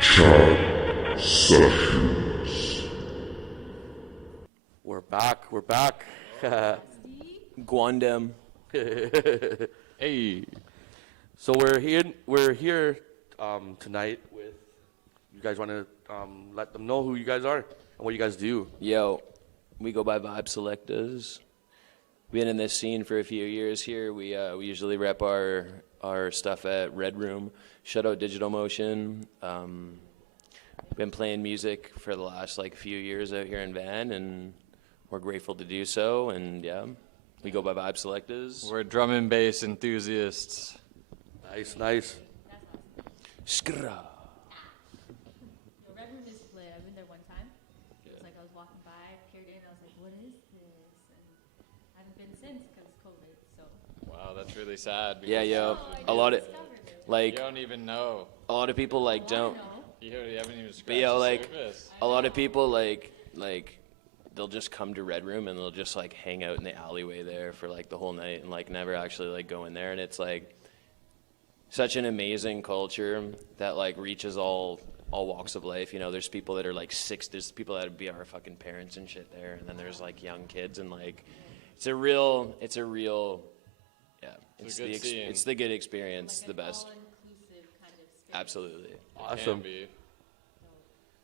Chat Sessions. We're back. Guandem. Hey. So we're here tonight with you guys. Want to let them know who you guys are and what you guys do. Yo, we go by Vibe Selectors. Been in this scene for a few years here. We usually rep our stuff at Red Room. Shout out Digital Motion. Been playing music for the last few years out here in Van, and we're grateful to do so. And yeah, we go by Vibe Selectors. We're drum and bass enthusiasts. Nice. Skra. The Red Room is lit. I've been there one time. It was like I was walking by, peered in, I was like, what is this? And I haven't been since because COVID, so. Wow, that's really sad. Yeah, yo, Oh, I a lot of just discovered it. You don't even know. a lot of people don't. No. You haven't even scratched But yo, the surface. a lot of people they'll just come to Red Room and they'll just hang out in the alleyway there for the whole night and never actually go in there, and it's such an amazing culture that reaches all walks of life. You know, there's people that are there's people that would be our fucking parents and shit there, and then there's young kids, and it's a real yeah, It's a good scene. it's the good experience, the best. All-inclusive kind of space. Absolutely. Awesome. Can be.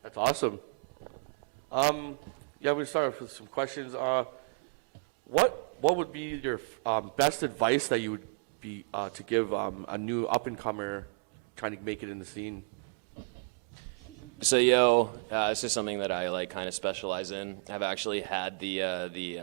That's awesome. Yeah, we start off with some questions. What would be your best advice that you would be to give a new up and comer trying to make it in the scene? So this is something that I kind of specialize in. I've actually had the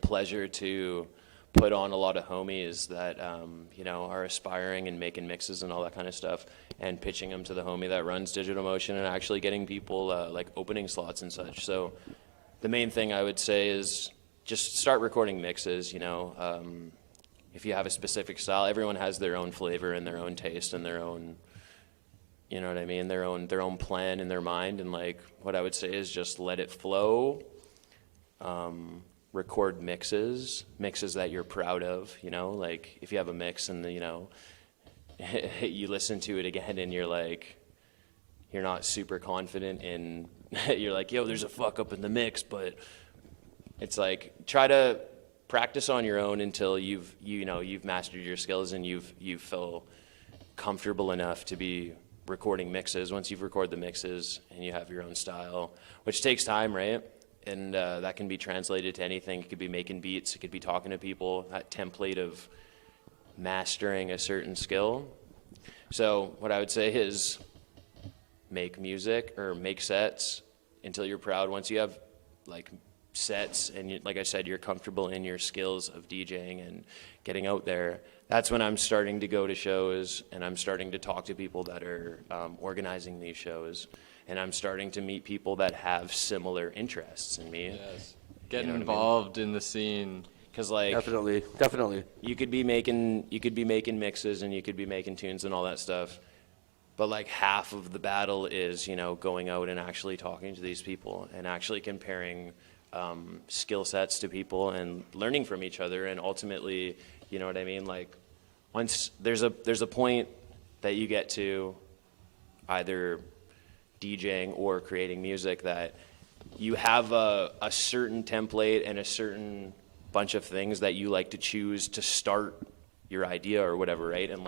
pleasure to put on a lot of homies that are aspiring and making mixes and all that kind of stuff, and pitching them to the homie that runs Digital Motion, and actually getting people opening slots and such. So the main thing I would say is just start recording mixes. If you have a specific style, everyone has their own flavor and their own taste and their own, you know what I mean, their own plan in their mind. And what I would say is just let it flow. Record mixes that you're proud of. If you have a mix and you listen to it again and you're not super confident in, you're yo, there's a fuck up in the mix, but it's try to practice on your own until you've mastered your skills and you feel comfortable enough to be recording mixes. Once you've recorded the mixes and you have your own style, which takes time, right? And that can be translated to anything. It could be making beats. It could be talking to people. That template of mastering a certain skill. So what I would say is make music or make sets until you're proud. Once you have sets and like I said, you're comfortable in your skills of DJing and getting out there, that's when I'm starting to go to shows and I'm starting to talk to people that are organizing these shows. And I'm starting to meet people that have similar interests in me. Yes. Get You know what I mean? involved in the scene. Because Definitely. you could be making mixes and you could be making tunes and all that stuff, but half of the battle is going out and actually talking to these people and actually comparing skill sets to people and learning from each other. And ultimately, you know what I mean, once there's a point that you get to either DJing or creating music that you have a certain template and a certain bunch of things that you like to choose to start your idea or whatever, right? And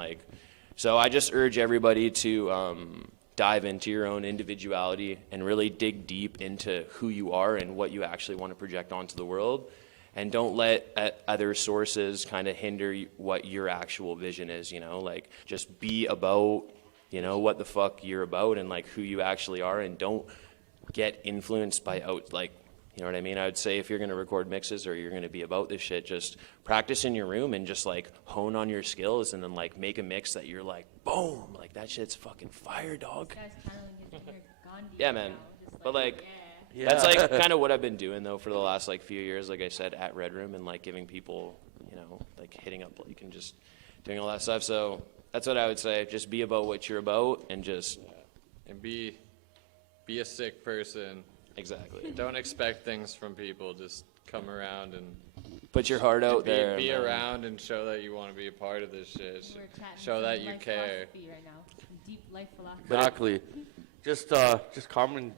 so I just urge everybody to dive into your own individuality and really dig deep into who you are and what you actually want to project onto the world, and don't let other sources kind of hinder what your actual vision is. Just be about what the fuck you're about and who you actually are, and don't get influenced by you know what I mean? I would say if you're going to record mixes or you're going to be about this shit, just practice in your room and just hone on your skills, and then make a mix that you're boom, that shit's fucking fire, dog. You guys channeling your inner Gandhi Yeah, right man. now, just But yeah. that's kind of what I've been doing though for the last few years, like I said, at Red Room, and giving people, hitting up and just doing all that stuff. So that's what I would say. Just be about what you're about, and just And be a sick person. exactly. Don't expect things from people. Just come around and put your heart out there. Be man. around and show that you want to be a part of this shit. We're chatting Show some that you life care. philosophy right now. Some deep life philosophy. Exactly. Just come and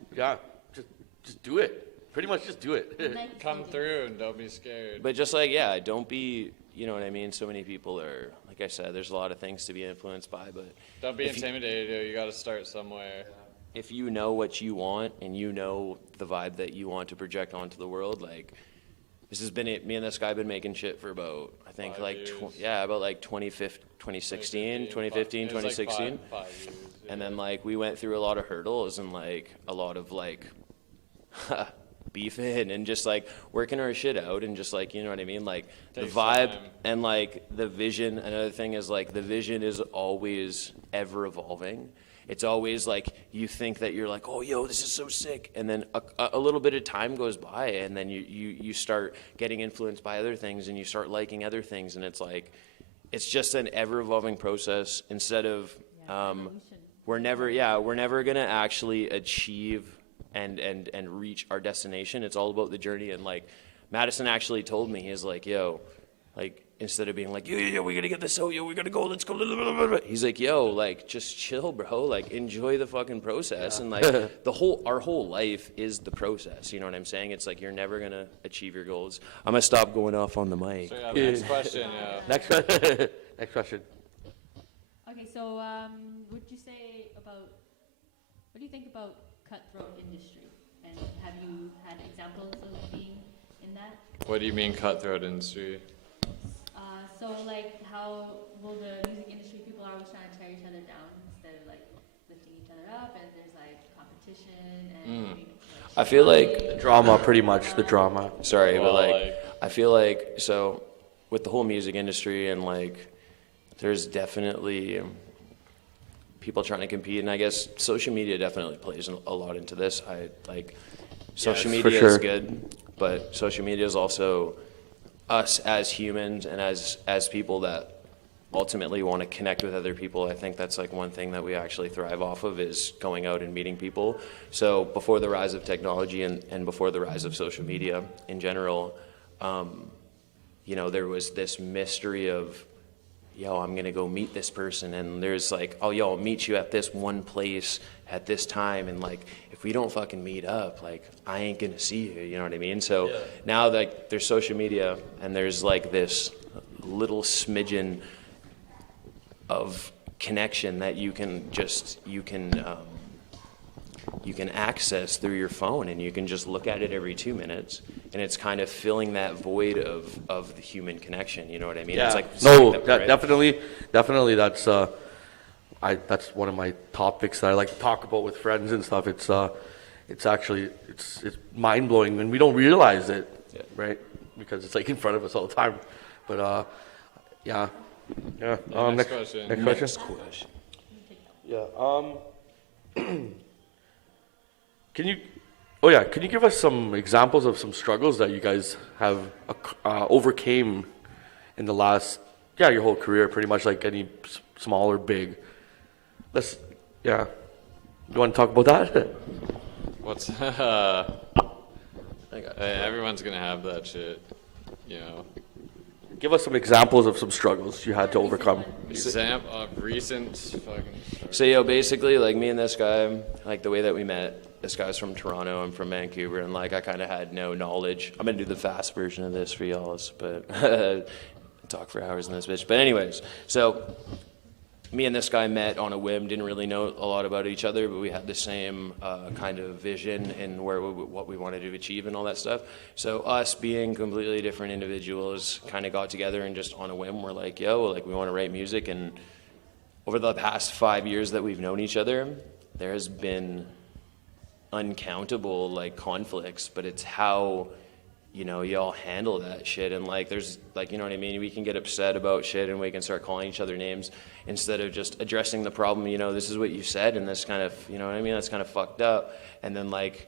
just do it. Pretty much just do it. Nice Come slogan. through and don't be scared. But just like, yeah, don't be, you know what I mean? So many people are, like I said, there's a lot of things to be influenced by, but Don't be if you- intimidated. You got to start somewhere. if you know what you want and you know the vibe that you want to project onto the world, like, this has been it. Me and this guy have been making shit for about, I think, 5 like, years. about like 2015, 2016. It was like 5 years. And then, like, we went through a lot of hurdles and, like, a lot of, like, beefing and just, like, working our shit out and just, like, you know what I mean? Like, the Takes vibe time. and, like, the vision. Another thing is, like, the vision is always ever evolving. It's always, like, you think that you're like, oh, yo, this is so sick. And then a little bit of time goes by and then you start getting influenced by other things and you start liking other things. And it's, like, it's just an ever-evolving process instead of Evolution. we're never gonna actually achieve and reach our destination. It's all about the journey. And like Madison actually told me, he's like, yo, like instead of being like, yo, we gotta get this out, yo, we gotta go, let's go. He's like, yo, like just chill, bro. Like enjoy the fucking process. And like our whole life is the process. You know what I'm saying? It's like you're never gonna achieve your goals. I'm gonna stop going off on the mic. So yeah, the next question. Yeah. Next question. Okay, so what do you think about cutthroat industry? And have you had examples of being in that? What do you mean cutthroat industry? So like how the music industry people are always trying to tear each other down instead of like lifting each other up, and there's like competition and maybe, I feel like shit Drama, pretty much the drama. Sorry, Well, but like, like- I feel like so with the whole music industry and like, there's definitely people trying to compete, and I guess social media definitely plays a lot into this. I like social Yes, for media is sure. good, but social media is also us as humans and as people that ultimately want to connect with other people. I think that's like one thing that we actually thrive off of is going out and meeting people. So before the rise of technology and before the rise of social media in general, you know, there was this mystery of, yo, I'm gonna go meet this person, and there's like, oh, yo, I'll meet you at this one place at this time, and like, if we don't fucking meet up, like, I ain't gonna see you, you know what I mean? So now, like, there's social media, and there's like this little smidgen of connection that you can access through your phone, and you can just look at it every 2 minutes, and it's kind of filling that void of the human connection. You know what I mean? Yeah. It's like No, right? definitely. That's one of my topics that I like to talk about with friends and stuff. It's actually mind blowing, and we don't realize it, right? Because it's like in front of us all the time. But yeah. Next question. Next question. Next question. Yeah. Can you give us some examples of some struggles that you guys have overcame in the last, your whole career, pretty much, like any small or big? You want to talk about that? What's everyone's gonna have that shit, you know. Give us some examples of some struggles you had to overcome. Example of recent fucking. So, yo, basically, like, me and this guy, like, the way that we met, this guy's from Toronto, I'm from Vancouver, and, like, I kind of had no knowledge. I'm going to do the fast version of this for y'all, but talk for hours in this bitch. But anyways, so me and this guy met on a whim, didn't really know a lot about each other, but we had the same kind of vision and what we wanted to achieve and all that stuff. So us being completely different individuals kind of got together and just on a whim, we're like, yo, like, we want to write music. And over the past 5 years that we've known each other, there has been uncountable, like, conflicts, but it's how, you know, y'all handle that shit. And, like, there's, like, you know what I mean? We can get upset about shit and we can start calling each other names instead of just addressing the problem. You know, this is what you said, and this kind of, you know what I mean? That's kind of fucked up. And then, like,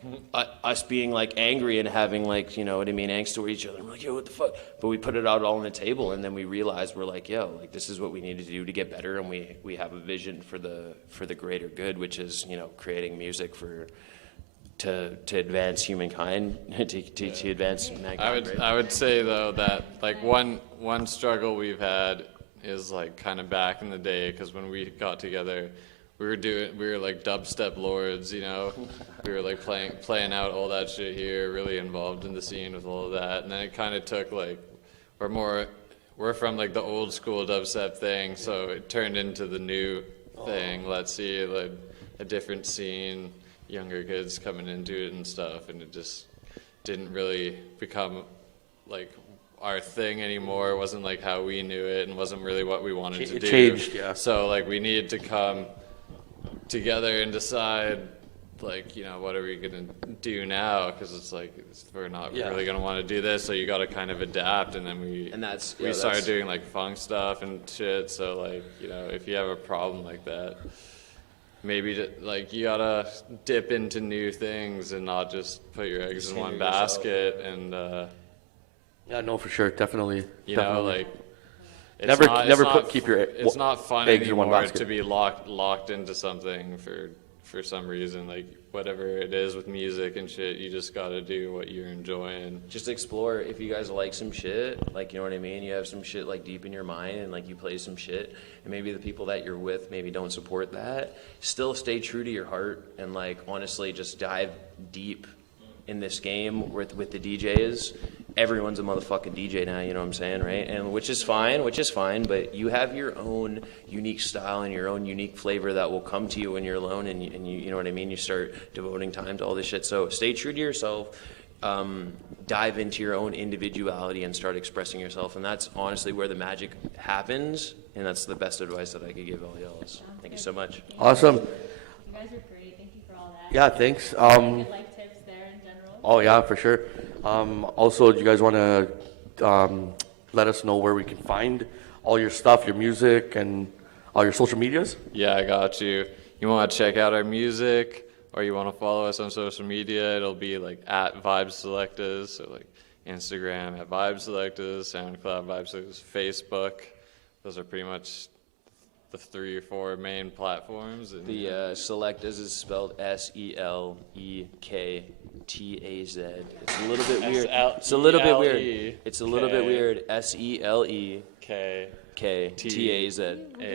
us being, like, angry and having, like, you know what I mean, angst toward each other. I'm like, yo, what the fuck? But we put it out all on the table, and then we realized we're like, yo, like, this is what we need to do to get better, and we have a vision for the greater good, which is, you know, creating music for to advance humankind, to advance mankind. I would say though that like one struggle we've had is like kind of back in the day, because when we got together, we were like dubstep lords, you know. We were like playing out all that shit here, really involved in the scene with all of that, and then it kind of took like we're from like the old school dubstep thing, so it turned into the new thing. Let's see, like a different scene, younger kids coming into it and stuff, and it just didn't really become like our thing anymore. It wasn't like how we knew it, and wasn't really what we wanted to do. It changed, yeah. So like we needed to come together and decide, like, you know, what are we gonna do now? Because it's like we're not really gonna want to do this, so you got to kind of adapt. And then we started doing like funk stuff and shit. So like, you know, if you have a problem like that, maybe like you gotta dip into new things and not just put your eggs in one basket. And Yeah, no, for sure, definitely. you definitely. know, like keep your it's not fun eggs in one anymore basket. to be locked into something for some reason. Like whatever it is with music and shit, you just gotta do what you're enjoying. Just explore. If you guys like some shit, like, you know what I mean, you have some shit like deep in your mind, and like you play some shit, and maybe the people that you're with maybe don't support that, still stay true to your heart, and like honestly just dive deep in this game with the DJs. Everyone's a motherfucking DJ now, you know what I'm saying, right? And which is fine, but you have your own unique style and your own unique flavor that will come to you when you're alone, and you know what I mean? You start devoting time to all this shit. So stay true to yourself, dive into your own individuality and start expressing yourself. And that's honestly where the magic happens, and that's the best advice that I could give all y'all. Thank you so much. Awesome. You guys are great. Thank you for all that. Yeah, thanks. Any good life tips there in general? Oh yeah, for sure. Also, do you guys want to let us know where we can find all your stuff, your music, and all your social medias? Yeah, I got you. You want to check out our music, or you want to follow us on social media? It'll be like at Vibe Selectors, so like Instagram at Vibe Selectors, SoundCloud Vibe Selectors, Facebook. Those are pretty much the 3 or 4 main platforms. And The Selectaz is spelled Selectaz. It's a little bit weird. It's a little bit weird. It's a little bit weird. Selecktaz. We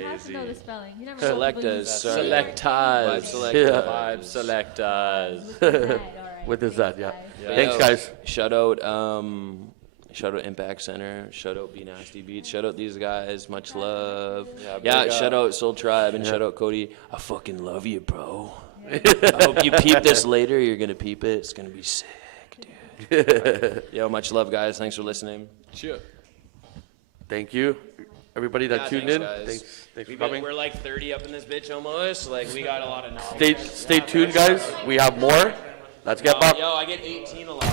have to know the spelling. You never Selectaz. Sorry. Selectaz. Vibe Vibe Selectaz. Alright. With this, that, yeah. Yeah. Thanks, guys. Shout out Impact Center. Shout out Be Nasty Beats. Shout out these guys. Much love. Yeah, shout out Soul Tribe, and shout out Cody. I fucking love you, bro. I hope you peep this later. You're gonna peep it. It's gonna be sick, dude. Yo, much love, guys. Thanks for listening. Cheers. Thank you, everybody that Yeah, tuned thanks, in. guys. Thanks for coming. We're like 30 up in this bitch almost. Like, we got a lot of knowledge. Stay tuned, guys. We have more. Let's get back. Yo, I get 18 a lot.